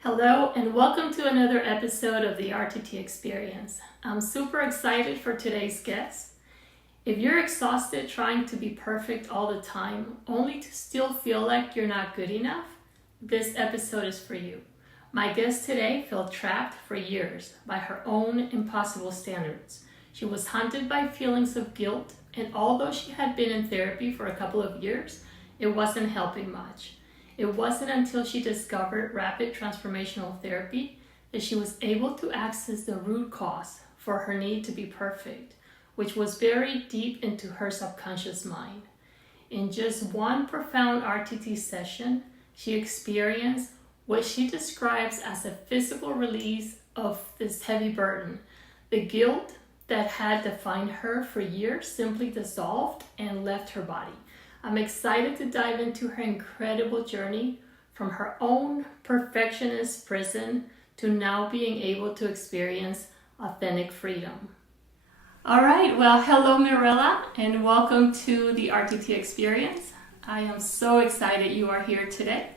Hello, and welcome to another episode of the RTT Experience. I'm super excited for today's guest. If you're exhausted trying to be perfect all the time, only to still feel like you're not good enough, this episode is for you. My guest today felt trapped for years by her own impossible standards. She was haunted by feelings of guilt, and although she had been in therapy for a couple of years, it wasn't helping much. It wasn't until she discovered Rapid Transformational Therapy that she was able to access the root cause for her need to be perfect, which was buried deep into her subconscious mind. In just one profound RTT session, she experienced what she describes as a physical release of this heavy burden. The guilt that had defined her for years simply dissolved and left her body. I'm excited to dive into her incredible journey from her own perfectionist prison to now being able to experience authentic freedom. All right, well, hello Mirela, and welcome to the RTT Experience. I am so excited you are here today,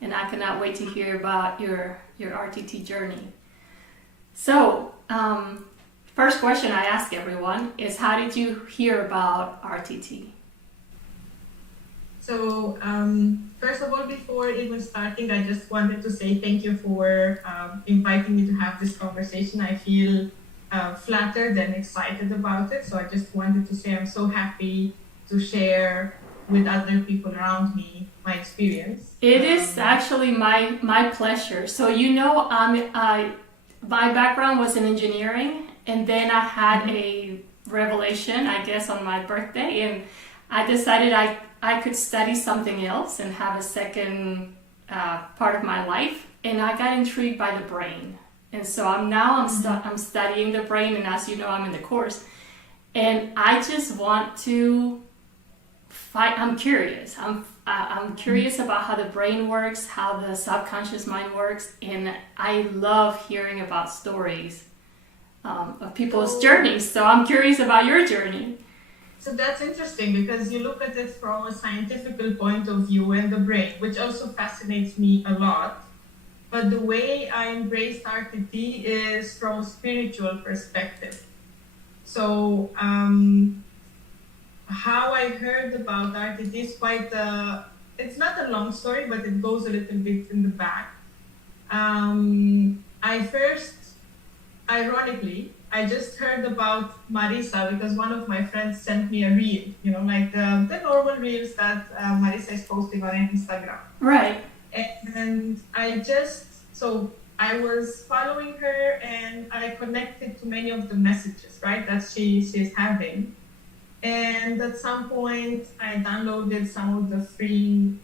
and I cannot wait to hear about your RTT journey. So, first question I ask everyone is, how did you hear about RTT? So, first of all, before even starting, I just wanted to say thank you for inviting me to have this conversation. I feel flattered and excited about it. So I just wanted to say I'm so happy to share with other people around me my experience. It is actually my pleasure. So my background was in engineering, and then I had a revelation, I guess, on my birthday, and I decided I could study something else and have a second part of my life, and I got intrigued by the brain. And so I'm studying the brain, and as you know, I'm in the course, and I just want to fight. I'm curious. I'm curious about how the brain works, how the subconscious mind works, and I love hearing about stories of people's journeys. So I'm curious about your journey. So that's interesting because you look at it from a scientific point of view and the brain, which also fascinates me a lot. But the way I embraced RTT is from a spiritual perspective. So how I heard about RTT is it's not a long story, but it goes a little bit in the back. Ironically, I just heard about Marisa because one of my friends sent me a reel, like the normal reels that Marisa is posting on Instagram. Right. And I was following her and I connected to many of the messages, right, that she's having. And at some point, I downloaded some of the free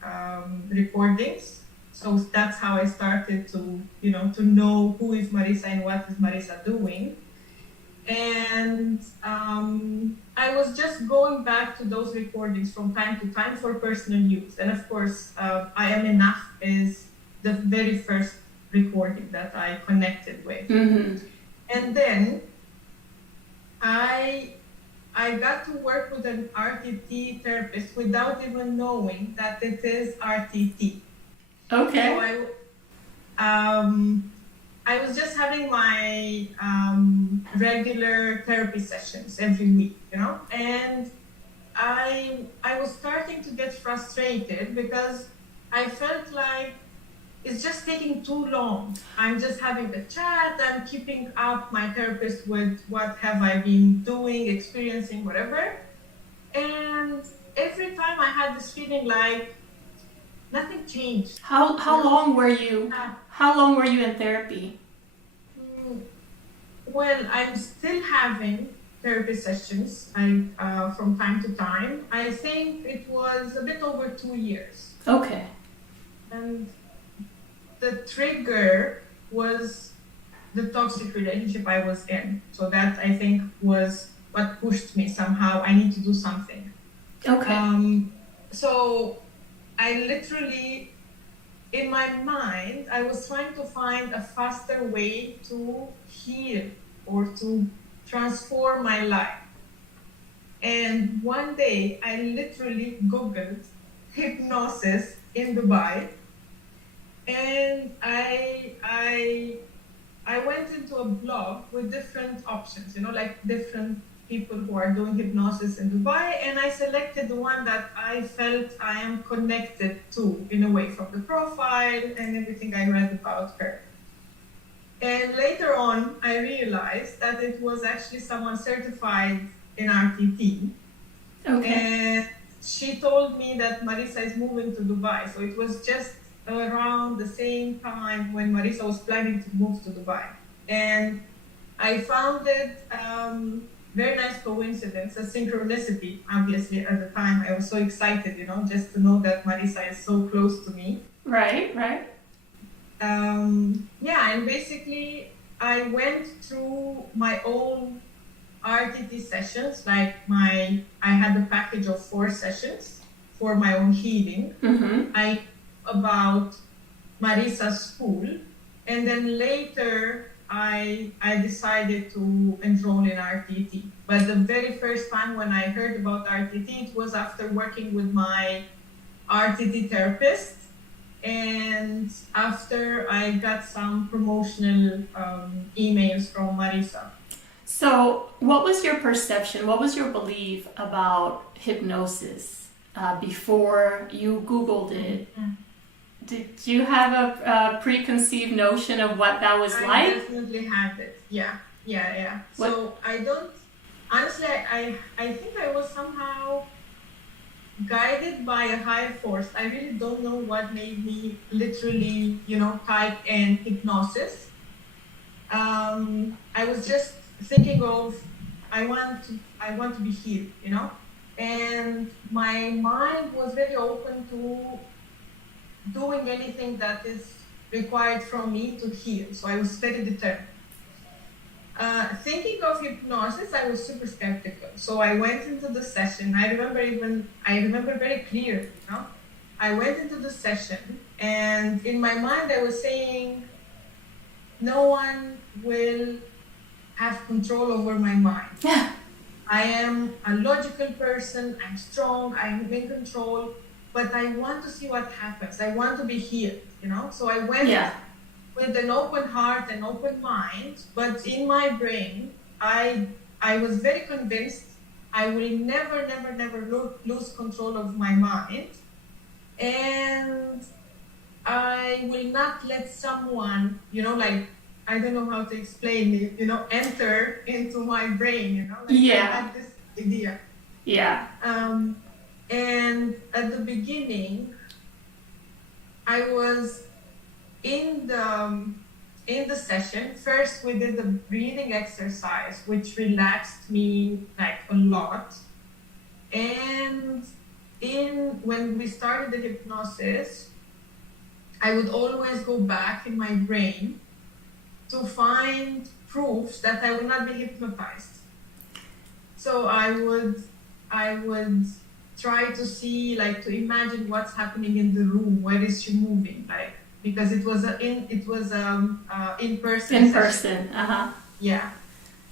recordings. So that's how I started to know who is Marisa and what is Marisa doing. And I was just going back to those recordings from time to time for personal use. And of course, I Am Enough is the very first recording that I connected with. Mm-hmm. And then I got to work with an RTT therapist without even knowing that it is RTT. Okay. So I was just having my regular therapy sessions every week, and I was starting to get frustrated because I felt like it's just taking too long. I'm just having a chat, I'm keeping up my therapist with what have I been doing, experiencing, whatever. And every time I had this feeling like nothing changed. How long were you? How long were you in therapy? Well, I'm still having therapy sessions from time to time. I think it was a bit over 2 years. Okay. And the trigger was the toxic relationship I was in. So that, I think, was what pushed me somehow. I need to do something. Okay. So I literally, in my mind, I was trying to find a faster way to heal or to transform my life. And one day I literally Googled hypnosis in Dubai, and I I went into a blog with different options, like different people who are doing hypnosis in Dubai, and I selected the one that I felt I am connected to in a way from the profile and everything I read about her. And later on, I realized that it was actually someone certified in RTT. Okay. And she told me that Marisa is moving to Dubai. So it was just around the same time when Marisa was planning to move to Dubai. And I found it very nice coincidence, a synchronicity, obviously, at the time. I was so excited, just to know that Marisa is so close to me. Right. Yeah, and basically I went through my own RTT sessions, like I had a package of 4 sessions for my own healing. Mm-hmm. I about Marisa's school, and then later I decided to enroll in RTT. But the very first time when I heard about RTT, it was after working with my RTT therapist, and after I got some promotional emails from Marisa. So, what was your perception? What was your belief about hypnosis before you Googled it? Mm-hmm. Did you have a preconceived notion of what that was like? I definitely had it. Yeah. What? So I don't. Honestly, I think I was somehow guided by a higher force. I really don't know what made me literally, type in hypnosis. I was just thinking of I want to be healed, and my mind was very open to doing anything that is required from me to heal. So I was very determined. Thinking of hypnosis, I was super skeptical. So I went into the session. I remember very clearly, I went into the session, and in my mind I was saying, no one will have control over my mind. Yeah. I am a logical person, I'm strong, I'm in control, but I want to see what happens. I want to be healed, So I went with an open heart and open mind, but in my brain, I was very convinced I will never lose control of my mind, and I will not let someone, I don't know how to explain it, enter into my brain, I had this idea. Yeah. And at the beginning, I was in the session. First, we did the breathing exercise, which relaxed me like a lot. And when we started the hypnosis, I would always go back in my brain to find proofs that I would not be hypnotized. So I would try to see, to imagine what's happening in the room. Where is she moving? Because it was in person. In person. Yeah.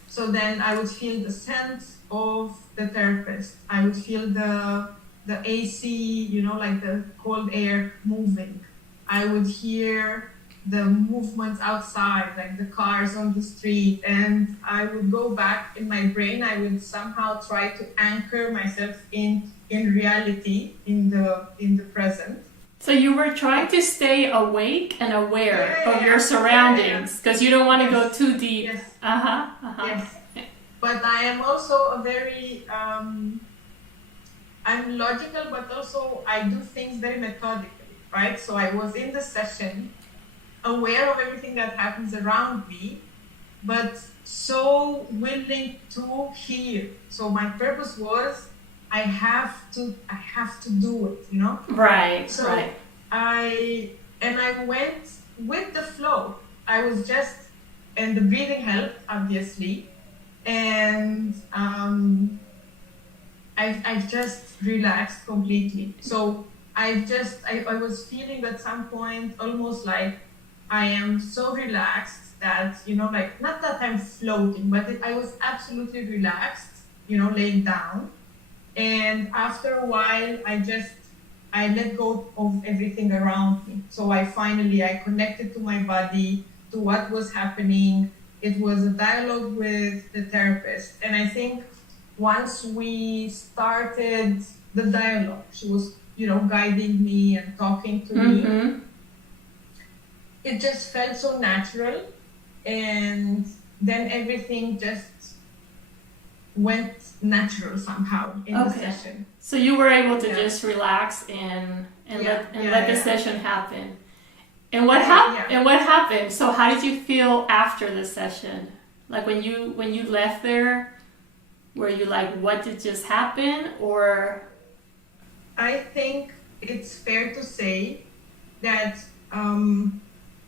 So then I would feel the scent of the therapist. I would feel the AC, the cold air moving. I would hear the movements outside, like the cars on the street, and I would go back in my brain. I would somehow try to anchor myself in reality, in the present. So you were trying to stay awake and aware of your surroundings, because you don't want to go too deep. Yes. Yes. But I am also a very I'm logical, but also I do things very methodically, right? So I was in the session, aware of everything that happens around me, but so willing to heal. So my purpose was I have to do it, Right. So right. I went with the flow. I was and the breathing helped, obviously, and I just relaxed completely. So I was feeling at some point almost like I am so relaxed that, not that I'm floating, but I was absolutely relaxed, laying down. And after a while, I let go of everything around me. So I connected to my body, to what was happening. It was a dialogue with the therapist. And I think once we started the dialogue, she was, guiding me and talking to me. It just felt so natural. And then everything just went natural somehow in the session. So you were able to just relax and let the session happen. And what happened? And what happened? So how did you feel after the session? Like when you left there, were you like, what did just happen? Or I think it's fair to say that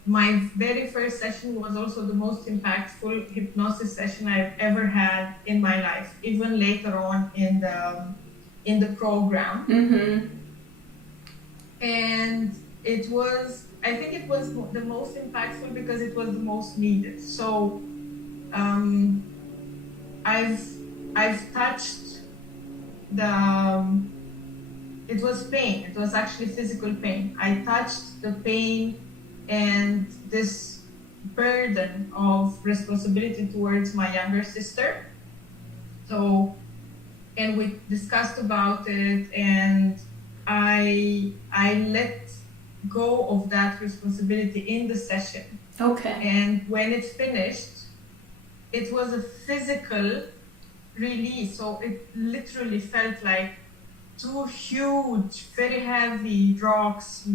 my very first session was also the most impactful hypnosis session I've ever had in my life, even later on in the program. And I think it was the most impactful because it was the most needed. So I've touched it was pain. It was actually physical pain. I touched the pain and this burden of responsibility towards my younger sister. So, and we discussed about it, and I let go of that responsibility in the session. And when it finished, it was a physical release. So it literally felt like two huge, very heavy rocks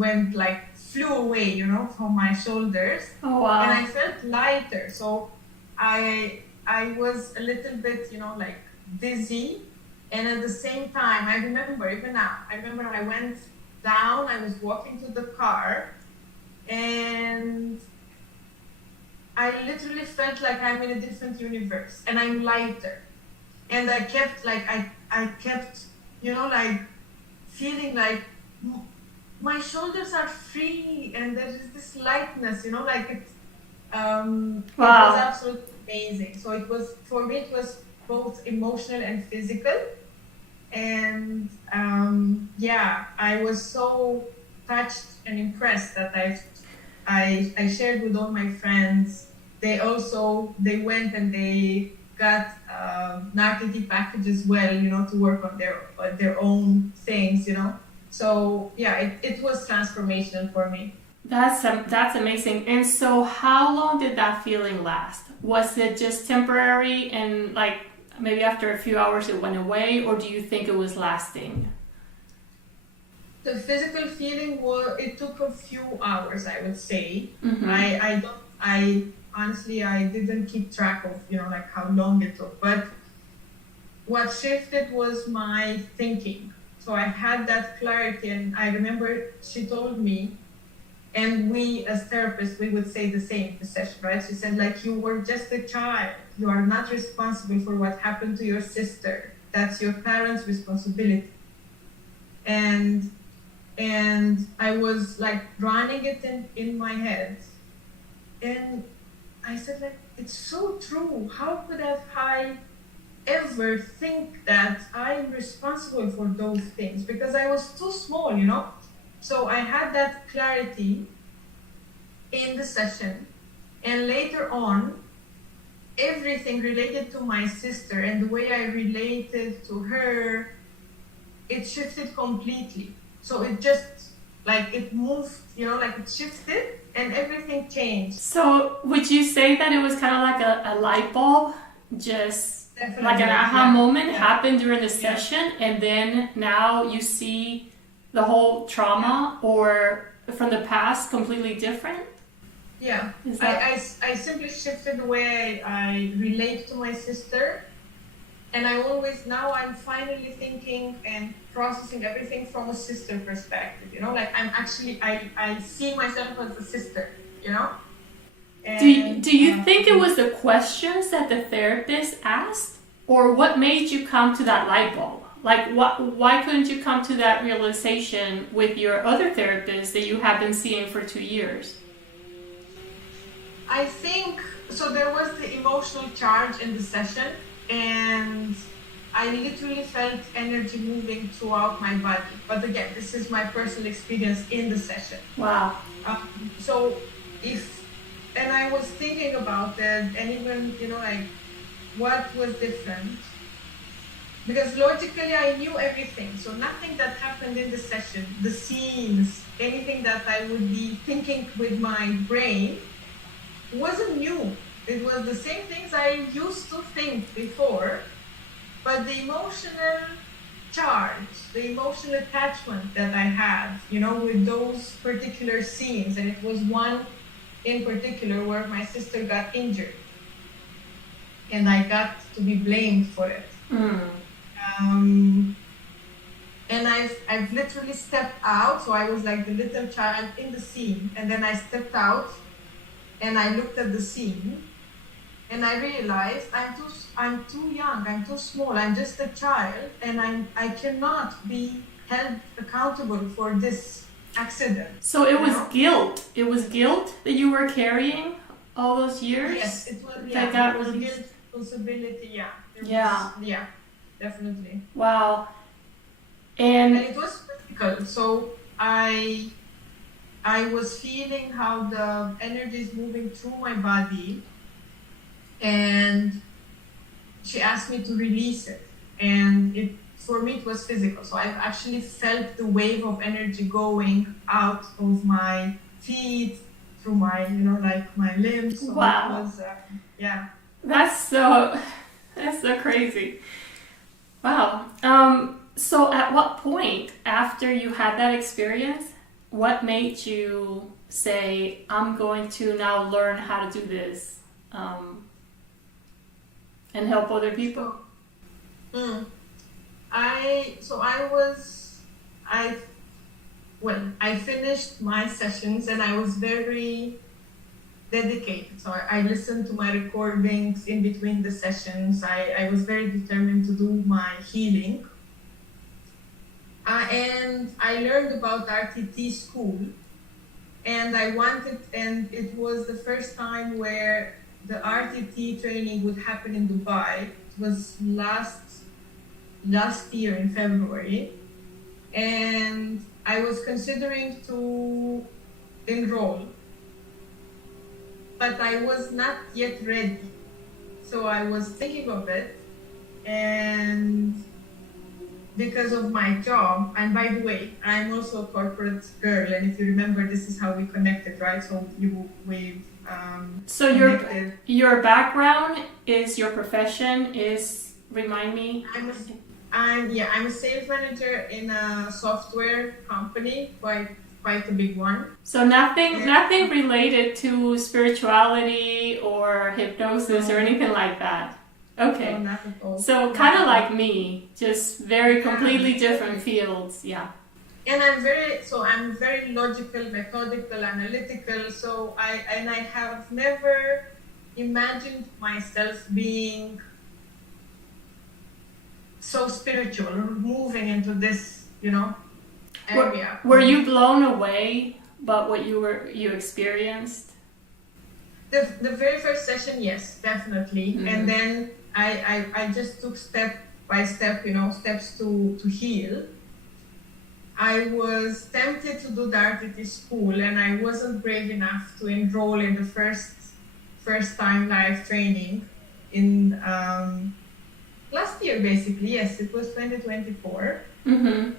flew away, from my shoulders. Oh, wow. And I felt lighter. So I was a little bit, dizzy. And at the same time, I remember I went down, I was walking to the car, and I literally felt like I'm in a different universe and I'm lighter. And I kept feeling like my shoulders are free and there is this lightness, it was absolutely amazing. So it was, for me, it was both emotional and physical. And I was so touched and impressed that I shared with all my friends. They went and they got an RTT package as well, to work on their own things, So it was transformational for me. That's amazing. And so how long did that feeling last? Was it just temporary and maybe after a few hours it went away, or do you think it was lasting? The physical feeling it took a few hours, I would say. I honestly didn't keep track of how long it took, but what shifted was my thinking. So I had that clarity, and I remember she told me, and we as therapists, we would say the same in the session, right? She said, you were just a child. You are not responsible for what happened to your sister. That's your parents' responsibility. And I was running it in my head. And I said, it's so true. How could I ever think that I'm responsible for those things? Because I was too small, So I had that clarity in the session. And later on, everything related to my sister and the way I related to her, it shifted completely. So it just, it moved, it shifted and everything changed. So would you say that it was kind of like a light bulb? Just Definitely, like an aha moment happened during the session, and then now you see the whole trauma or from the past completely different? Yeah, I simply shifted the way I relate to my sister, and now I'm finally thinking and processing everything from a sister perspective, I see myself as a sister, And, do you think it was the questions that the therapist asked, or what made you come to that light bulb? Why couldn't you come to that realization with your other therapist that you have been seeing for 2 years? I think, so there was the emotional charge in the session, and I literally felt energy moving throughout my body. But again, this is my personal experience in the session. Wow. So if and I was thinking about it, and even, like, what was different. Because logically I knew everything. So nothing that happened in the session, the scenes, anything that I would be thinking with my brain wasn't new. It was the same things I used to think before, but the emotional charge, the emotional attachment that I had, with those particular scenes, and it was one in particular where my sister got injured and I got to be blamed for it. And I've literally stepped out, so I was like the little child in the scene, and then I stepped out and I looked at the scene and I realized I'm too young, I'm too small, I'm just a child, and I cannot be held accountable for this accident. So it was guilt. It was guilt that you were carrying all those years? Yes, it was, That it was guilt, responsibility, Yeah, definitely. Wow. And it was physical, so I was feeling how the energy is moving through my body, and she asked me to release it, and for me it was physical, so I've actually felt the wave of energy going out of my feet through my like my limbs. So wow. It was That's so crazy. Wow. So at what point after you had that experience, what made you say, I'm going to now learn how to do this and help other people? I finished my sessions and I was very dedicated. So I listened to my recordings in between the sessions. I was very determined to do my healing. And I learned about RTT school, and and it was the first time where the RTT training would happen in Dubai. It was last year in February, and I was considering to enroll, but I was not yet ready. So I was thinking of it, and because of my job, and by the way, I'm also a corporate girl, and if you remember, this is how we connected, right? So So your background is, your profession is, remind me. I'm a sales manager in a software company, quite a big one. So nothing related to spirituality or hypnosis or anything like that. Okay. No, not at all. So kind of like me, just very completely different fields. Yeah. And I'm very logical, methodical, analytical. So I have never imagined myself being so spiritual, moving into this, area. Were you blown away by what you experienced? The very first session, yes, definitely. Mm-hmm. And then I just took step by step, steps to heal. I was tempted to do the RTT school, and I wasn't brave enough to enroll in the first time live training in last year, basically. Yes, it was 2024. Mm-hmm.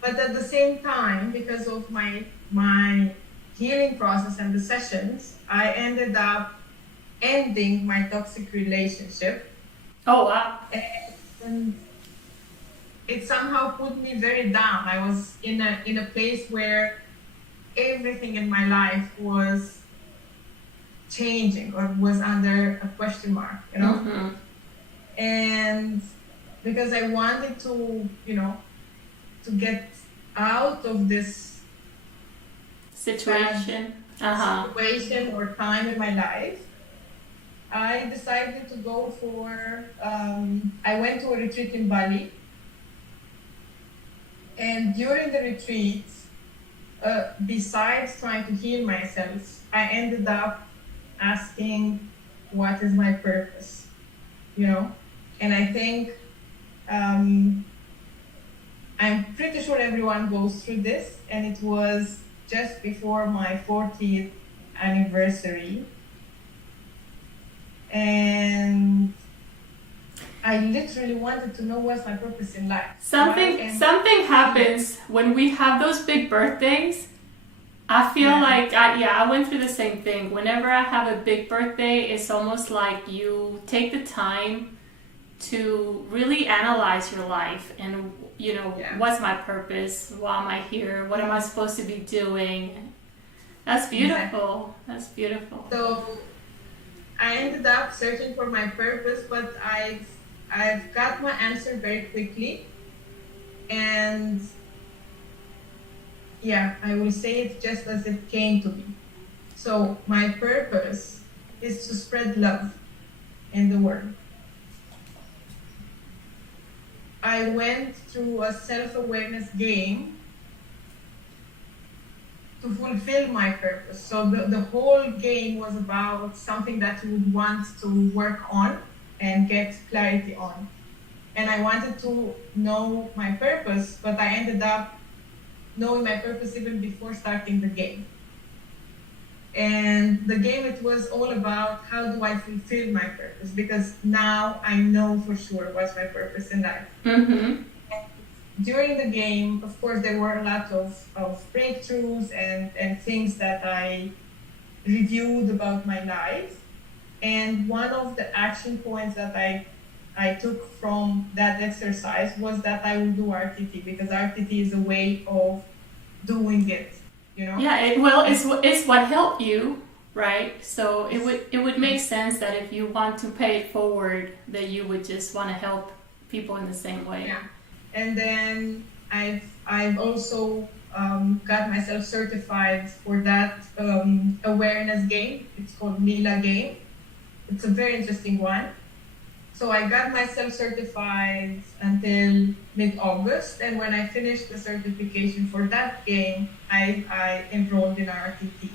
But at the same time, because of my healing process and the sessions, I ended up ending my toxic relationship. Oh, wow. And it somehow put me very down. I was in a place where everything in my life was changing or was under a question mark, Mm-hmm. And because I wanted to, to get out of this situation or time in my life, I decided to go for, I went to a retreat in Bali. And during the retreat, besides trying to heal myself, I ended up asking, what is my purpose? And I think, I'm pretty sure everyone goes through this, and it was just before my 40th anniversary And I literally wanted to know what's my purpose in life. Something happens when we have those big birthdays. I feel like, I went through the same thing. Whenever I have a big birthday, it's almost like you take the time to really analyze your life and, what's my purpose? Why am I here? What am I supposed to be doing? That's beautiful. That's beautiful. So I ended up searching for my purpose, but I've got my answer very quickly. And I will say it just as it came to me. So my purpose is to spread love in the world. I went through a self-awareness game to fulfill my purpose. So the whole game was about something that you would want to work on and get clarity on. And I wanted to know my purpose, but I ended up knowing my purpose even before starting the game. And the game, it was all about how do I fulfill my purpose, because now I know for sure what's my purpose in life. Mm-hmm. During the game, of course, there were a lot of breakthroughs and things that I reviewed about my life. And one of the action points that I took from that exercise was that I will do RTT, because RTT is a way of doing it, Yeah, it's what helped you, right? So it would make sense that if you want to pay it forward, that you would just want to help people in the same way. Yeah. And then I've also got myself certified for that awareness game. It's called Mila game. It's a very interesting one. So I got myself certified until mid-August, and when I finished the certification for that game, I enrolled in RTT.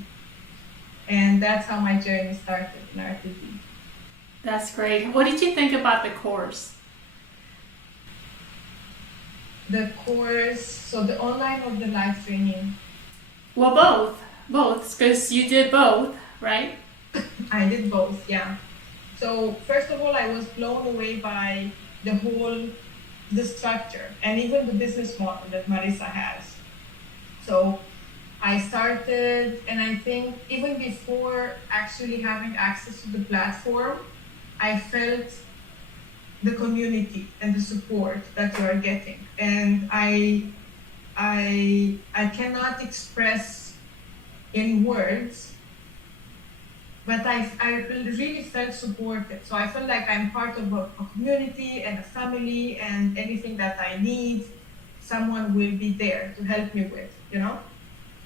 And that's how my journey started in RTT. That's great. What did you think about the course? The course, so the online or the live training? Well, both, because you did both, right? I did both, yeah. So first of all, I was blown away by the structure and even the business model that Marisa has. So I started, and I think even before actually having access to the platform, I felt the community and the support that you are getting. And I cannot express in words, but I really felt supported. So I felt like I'm part of a community and a family, and anything that I need, someone will be there to help me with,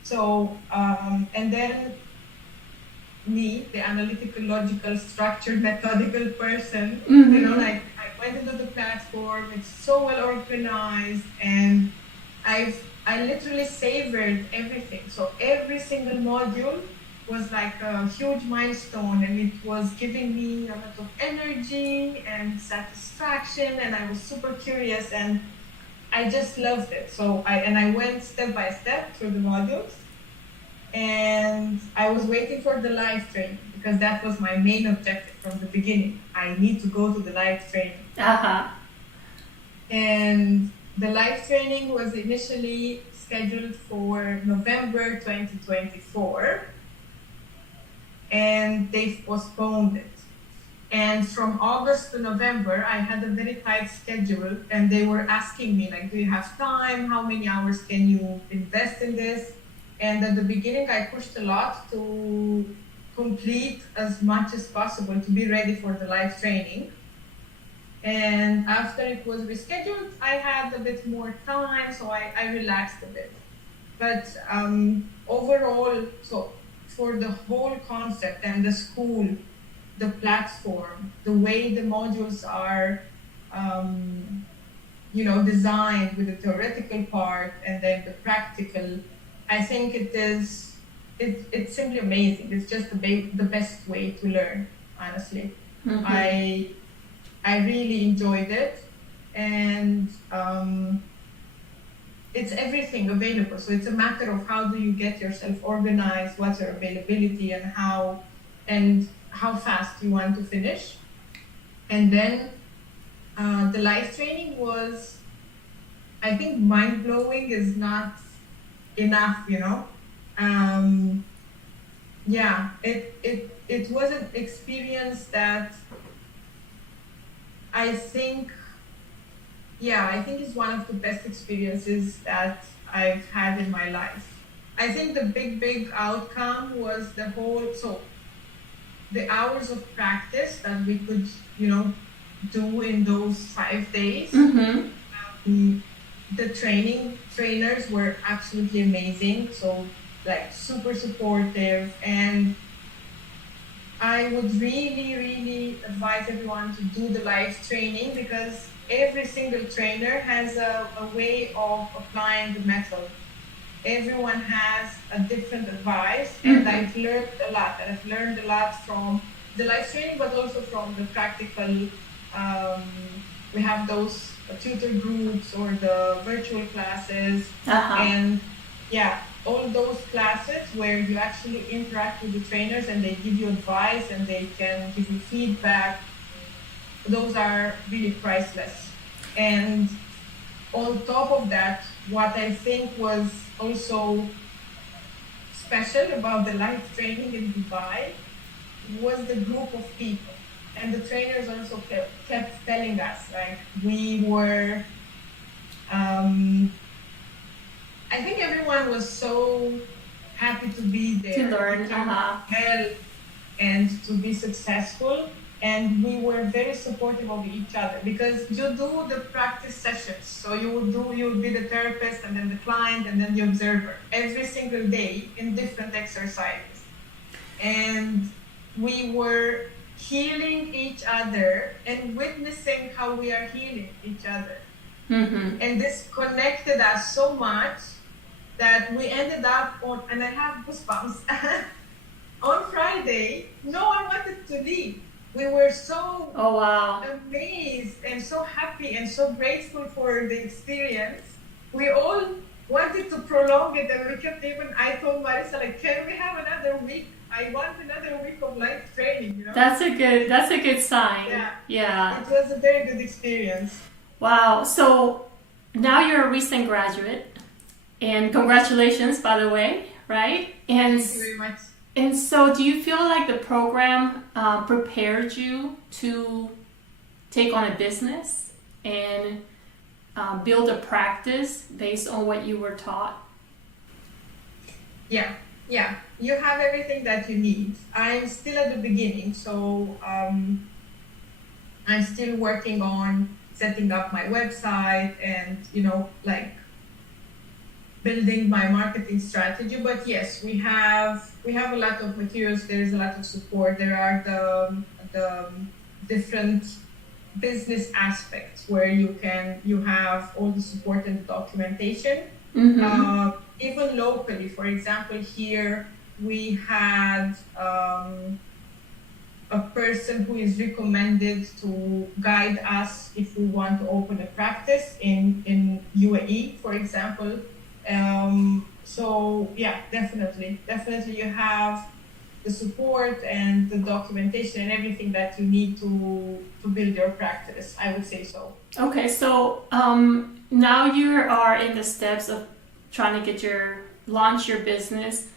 So, and then me, the analytical, logical, structured, methodical person, Mm-hmm. I went into the platform, it's so well organized, and I literally savored everything. So every single module was like a huge milestone, and it was giving me a lot of energy and satisfaction, and I was super curious, and I just loved it. So I went step by step through the modules, and I was waiting for the live training, because that was my main objective from the beginning. I need to go to the live training. Uh-huh. And the live training was initially scheduled for November 2024, and they postponed it. And from August to November, I had a very tight schedule, and they were asking me, do you have time? How many hours can you invest in this? And at the beginning, I pushed a lot to complete as much as possible to be ready for the live training. And after it was rescheduled, I had a bit more time, so I relaxed a bit. But overall, so for the whole concept and the school, the platform, the way the modules are, designed with the theoretical part and then the practical, I think it's simply amazing. It's just the best way to learn, honestly. Mm-hmm. I really enjoyed it, and it's everything available. So it's a matter of how do you get yourself organized, what's your availability, and and how fast you want to finish. And then the live training was, I think, mind-blowing is not enough, you know. It was an experience that I think it's one of the best experiences that I've had in my life. I think the big outcome was the hours of practice that we could, do in those 5 days. The trainers were absolutely amazing. So like super supportive, and I would really advise everyone to do the live training, because every single trainer has a way of applying the method. Everyone has a different advice, and I've learned a lot. And I've learned a lot from the live training, but also from the practical. We have those tutor groups or the virtual classes, and all those classes where you actually interact with the trainers and they give you advice and they can give you feedback. Those are really priceless. And on top of that, what I think was also special about the live training in Dubai was the group of people. And the trainers also kept telling us, like, we were, I think everyone was so happy to be there, to learn, help, and to be successful. And we were very supportive of each other, because you do the practice sessions. So you would be the therapist, and then the client, and then the observer every single day in different exercises. And we were healing each other and witnessing how we are healing each other. And this connected us so much that we ended up on, and I have goosebumps, on Friday, no one wanted to leave. We were so amazed and so happy and so grateful for the experience. We all wanted to prolong it, and we kept I told Marisa, like, can we have another week? I want another week of live training, you know? That's a good sign. Yeah. It was a very good experience. Wow. So now you're a recent graduate, and congratulations, by the way, right? And thank you very much. And so do you feel like the program prepared you to take on a business and build a practice based on what you were taught? Yeah. You have everything that you need. I'm still at the beginning, so I'm still working on setting up my website and, building my marketing strategy. But yes, we have a lot of materials. There is a lot of support. There are the different business aspects where you have all the support and the documentation. Even locally, for example, here we had a person who is recommended to guide us if we want to open a practice in UAE, for example. So yeah, definitely you have the support and the documentation and everything that you need to build your practice. I would say so. Okay, so now you are in the steps of trying to launch your business.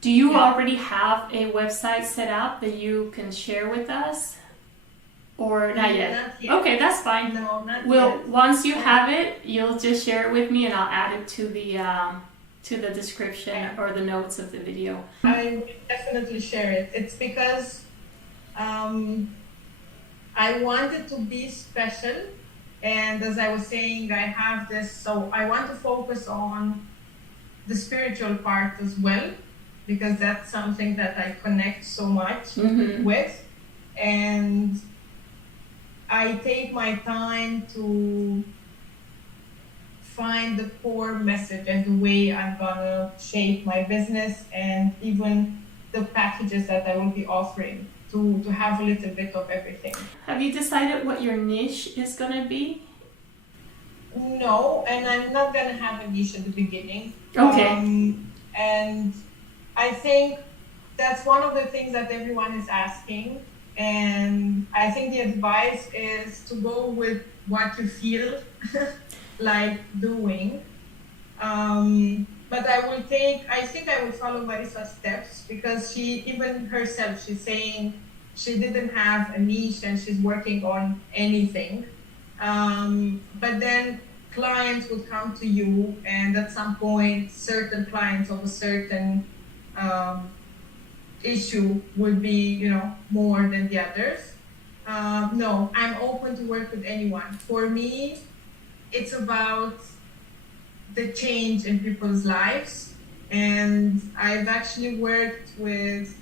Do you already have a website set up that you can share with us? Or not yet? Not yet. Okay, that's fine. No, not yet. Once you have it, you'll just share it with me, and I'll add it to the description or the notes of the video. I will definitely share it. It's because I wanted to be special, and as I was saying, I have this, so I want to focus on the spiritual part as well, because that's something that I connect so much with, and I take my time to find the core message and the way I'm gonna shape my business, and even the packages that I will be offering, to have a little bit of everything. Have you decided what your niche is gonna be? No, and I'm not gonna have a niche at the beginning. Okay. And I think that's one of the things that everyone is asking. And I think the advice is to go with what you feel like doing. But I think I will follow Marisa's steps, because she, even herself, she's saying she didn't have a niche and she's working on anything. But then clients would come to you, and at some point, certain clients of a certain issue would be, more than the others. No, I'm open to work with anyone. For me, it's about the change in people's lives, and I've actually worked with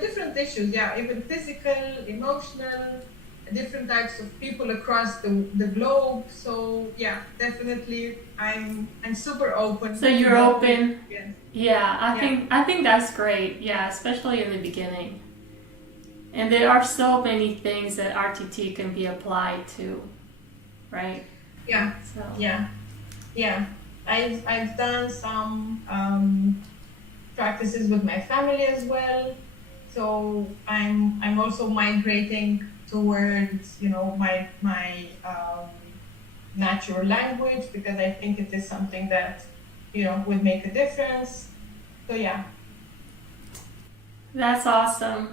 different issues, even physical, emotional, different types of people across the globe. So yeah, definitely, I'm super open. So you're open. Yes. Yeah, I think that's great. Yeah, especially in the beginning. And there are so many things that RTT can be applied to, right? Yeah. So. Yeah. I've done some practices with my family as well. So I'm also migrating towards my natural language, because I think it is something that would make a difference. So yeah. That's awesome.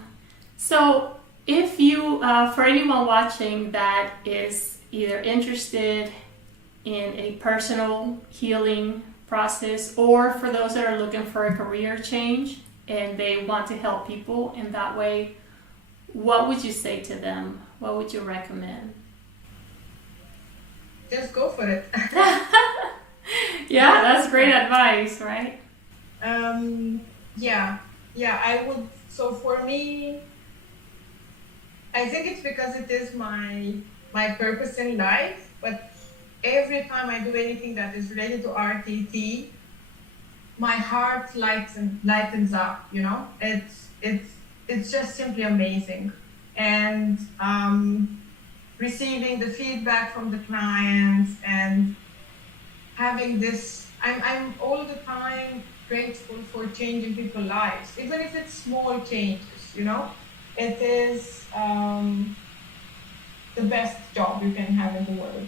So if you, for anyone watching that is either interested in a personal healing process, or for those that are looking for a career change and they want to help people in that way, what would you say to them? What would you recommend? Just go for it. Yeah, that's great advice, right? Yeah, I would. So for me, I think it's because it is my purpose in life. But every time I do anything that is related to RTT, my heart lightens up. It's just simply amazing, and receiving the feedback from the clients and having this, I'm all the time grateful for changing people's lives, even if it's small changes. It is the best job you can have in the world.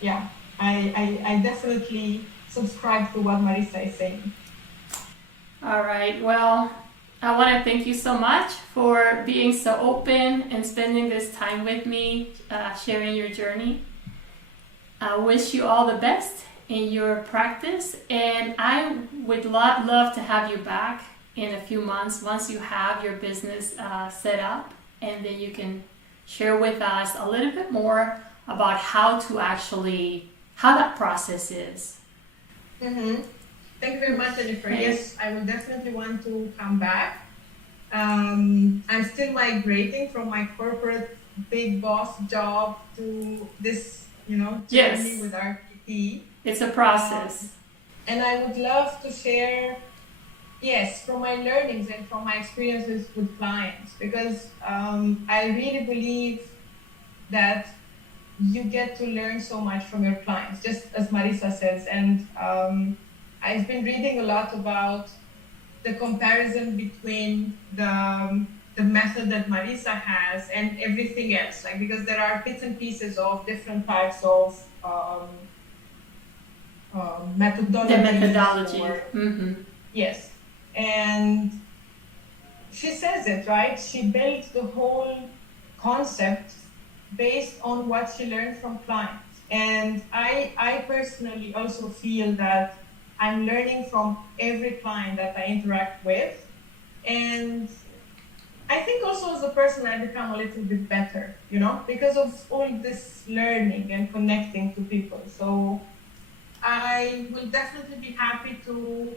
Yeah, I definitely subscribe to what Marisa is saying. All right. Well, I want to thank you so much for being so open and spending this time with me, sharing your journey. I wish you all the best in your practice, and I would love to have you back in a few months once you have your business set up, and then you can share with us a little bit more about how that process is. Mm-hmm. Thank you very much, Jennifer. Yes, I will definitely want to come back. I'm still migrating from my corporate big boss job to this, journey with RTT. It's a process. And I would love to share, from my learnings and from my experiences with clients, because I really believe that you get to learn so much from your clients, just as Marisa says. And I've been reading a lot about the comparison between the method that Marisa has and everything else, because there are bits and pieces of different types of methodology. The methodology. Mm-hmm. Yes. And she says it, right? She built the whole concept based on what she learned from clients. And I personally also feel that I'm learning from every client that I interact with. And I think also as a person, I become a little bit better, because of all this learning and connecting to people. So I will definitely be happy to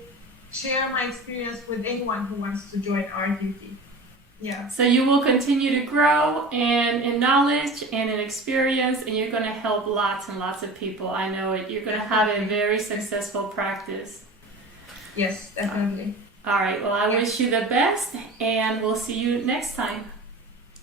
share my experience with anyone who wants to join RTT. Yeah. So you will continue to grow in knowledge and in experience, and you're going to help lots and lots of people. I know it. You're going to have a very successful practice. Yes, definitely. All right. Well, I wish you the best, and we'll see you next time.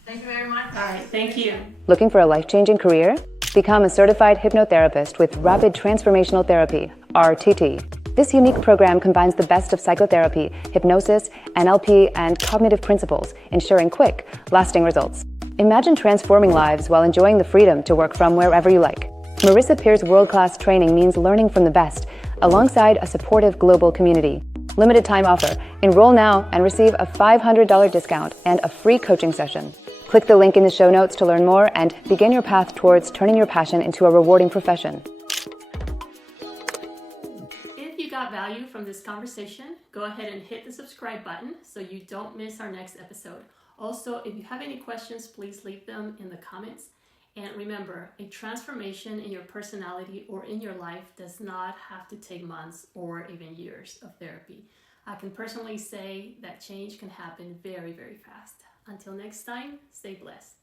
Thank you very much. All right. Thank you. Looking for a life-changing career? Become a certified hypnotherapist with Rapid Transformational Therapy, RTT. This unique program combines the best of psychotherapy, hypnosis, NLP, and cognitive principles, ensuring quick, lasting results. Imagine transforming lives while enjoying the freedom to work from wherever you like. Marisa Peer's world-class training means learning from the best, alongside a supportive global community. Limited time offer. Enroll now and receive a $500 discount and a free coaching session. Click the link in the show notes to learn more and begin your path towards turning your passion into a rewarding profession. If you got value from this conversation, go ahead and hit the subscribe button so you don't miss our next episode. Also, if you have any questions, please leave them in the comments. And remember, a transformation in your personality or in your life does not have to take months or even years of therapy. I can personally say that change can happen very, very fast. Until next time, stay blessed.